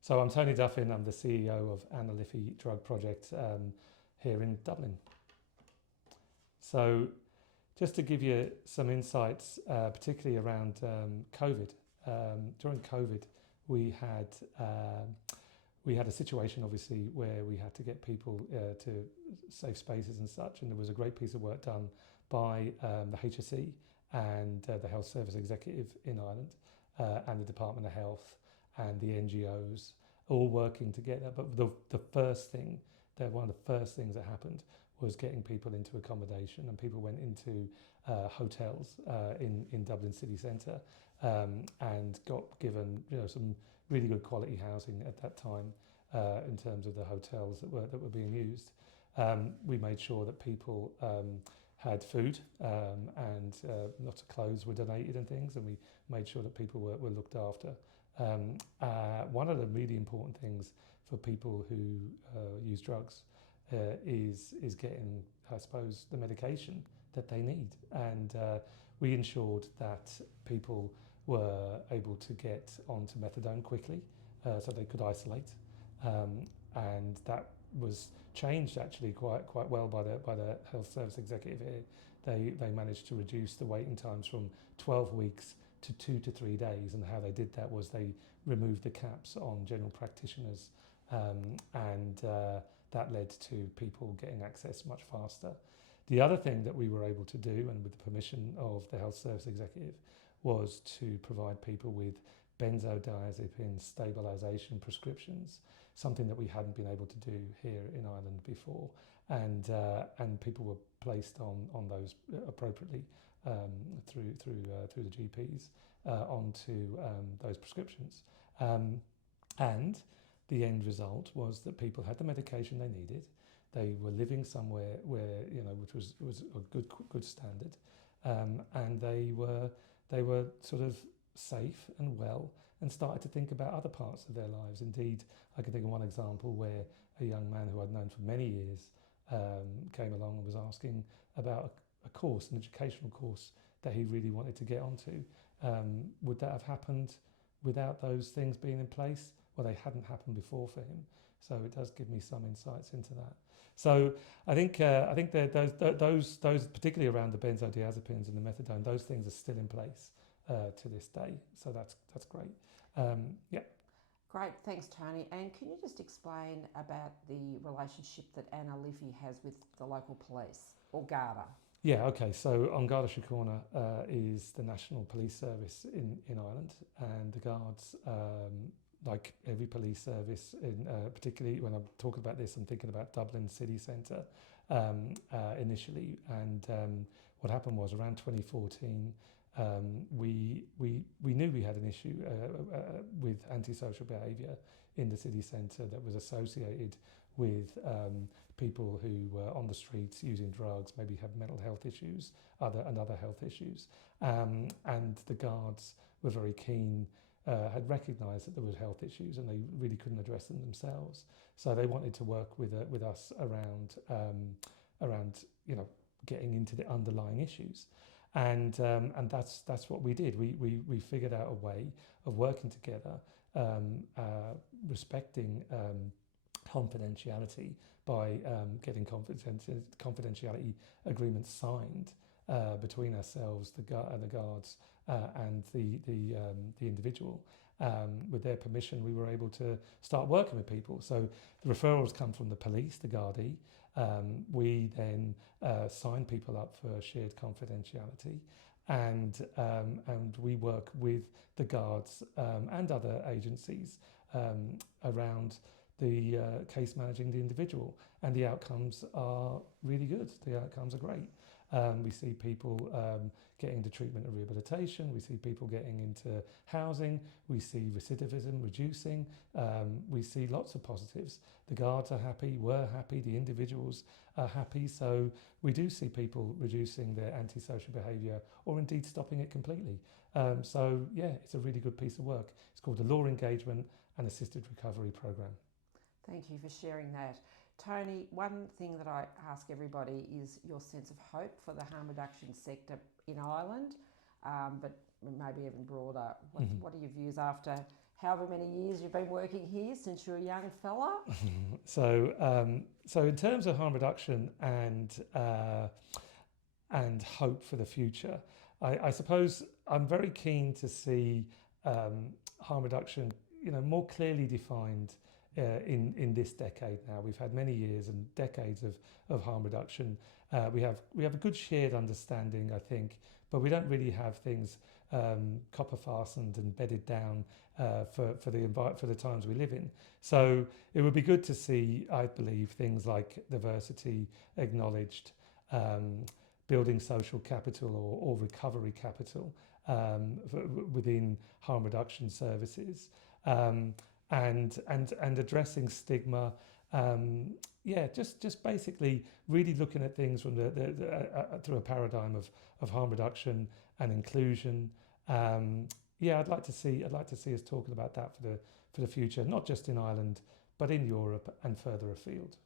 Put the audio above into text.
So I'm Tony Duffin, I'm the CEO of Anna Liffey Drug Project here in Dublin. So just to give you some insights, particularly around COVID. During COVID, we had a situation obviously where we had to get people to safe spaces and such, and there was a great piece of work done by the HSE and the Health Service Executive in Ireland and the Department of Health and the NGOs all working together. But one of the first things that happened was getting people into accommodation, and people went into hotels in Dublin city centre and got given some really good quality housing at that time in terms of the hotels that were being used. We made sure that people had food and lots of clothes were donated and things, and we made sure that people were looked after. One of the really important things for people who use drugs is getting, I suppose, the medication that they need. And we ensured that people were able to get onto methadone quickly so they could isolate. And that was changed actually quite well by the Health Service Executive here. They managed to reduce the waiting times from 12 weeks to 2 to 3 days, and how they did that was they removed the caps on general practitioners, and that led to people getting access much faster. The other thing that we were able to do, and with the permission of the Health Service Executive, was to provide people with benzodiazepine stabilisation prescriptions, something that we hadn't been able to do here in Ireland before, and people were placed on those appropriately through the GPs onto those prescriptions, and the end result was that people had the medication they needed. They were living somewhere where which was a good standard, and they were sort of safe and well, and started to think about other parts of their lives. Indeed, I can think of one example where a young man who I'd known for many years came along and was asking about a course, an educational course that he really wanted to get onto. Would that have happened without those things being in place? Well, they hadn't happened before for him, so it does give me some insights into that. So I think that those particularly around the benzodiazepines and the methadone, those things are still in place to this day. So that's great. Yeah. Great, thanks Tony. And can you just explain about the relationship that Anna Liffey has with the local police, or Garda? Yeah, okay. So An Garda Síochána is the national police service in Ireland, and the Guards, like every police service, particularly when I'm talking about this, I'm thinking about Dublin city centre initially. And what happened was around 2014, we knew we had an issue with antisocial behaviour in the city centre that was associated with people who were on the streets using drugs, maybe have mental health issues, other health issues, and the Guards were very keen. Had recognised that there were health issues and they really couldn't address them themselves, so they wanted to work with us around getting into the underlying issues, and that's what we did. We figured out a way of working together, respecting confidentiality by getting confidentiality agreements signed between ourselves, the Guards, and the individual. With their permission, we were able to start working with people. So the referrals come from the police, the Gardaí. We then sign people up for shared confidentiality, and we work with the Guards and other agencies around the case managing the individual, and the outcomes are really good. The outcomes are great. We see people getting into treatment and rehabilitation. We see people getting into housing. We see recidivism reducing. We see lots of positives. The Guards are happy, we're happy, the individuals are happy. So we do see people reducing their antisocial behaviour, or indeed stopping it completely. So yeah, it's a really good piece of work. It's called the Law Engagement and Assisted Recovery Programme. Thank you for sharing that. Tony, one thing that I ask everybody is your sense of hope for the harm reduction sector in Ireland, but maybe even broader. What are your views after however many years you've been working here, since you're a young fella? So in terms of harm reduction and hope for the future, I suppose I'm very keen to see harm reduction, more clearly defined in this decade now. We've had many years and decades of harm reduction. We have a good shared understanding, I think, but we don't really have things copper fastened and bedded down for the times we live in. So it would be good to see, I believe, things like diversity acknowledged, building social capital or recovery capital within harm reduction services, and addressing stigma. Just basically really looking at things from through a paradigm of harm reduction and inclusion. I'd like to see us talking about that for the future, not just in Ireland, but in Europe and further afield.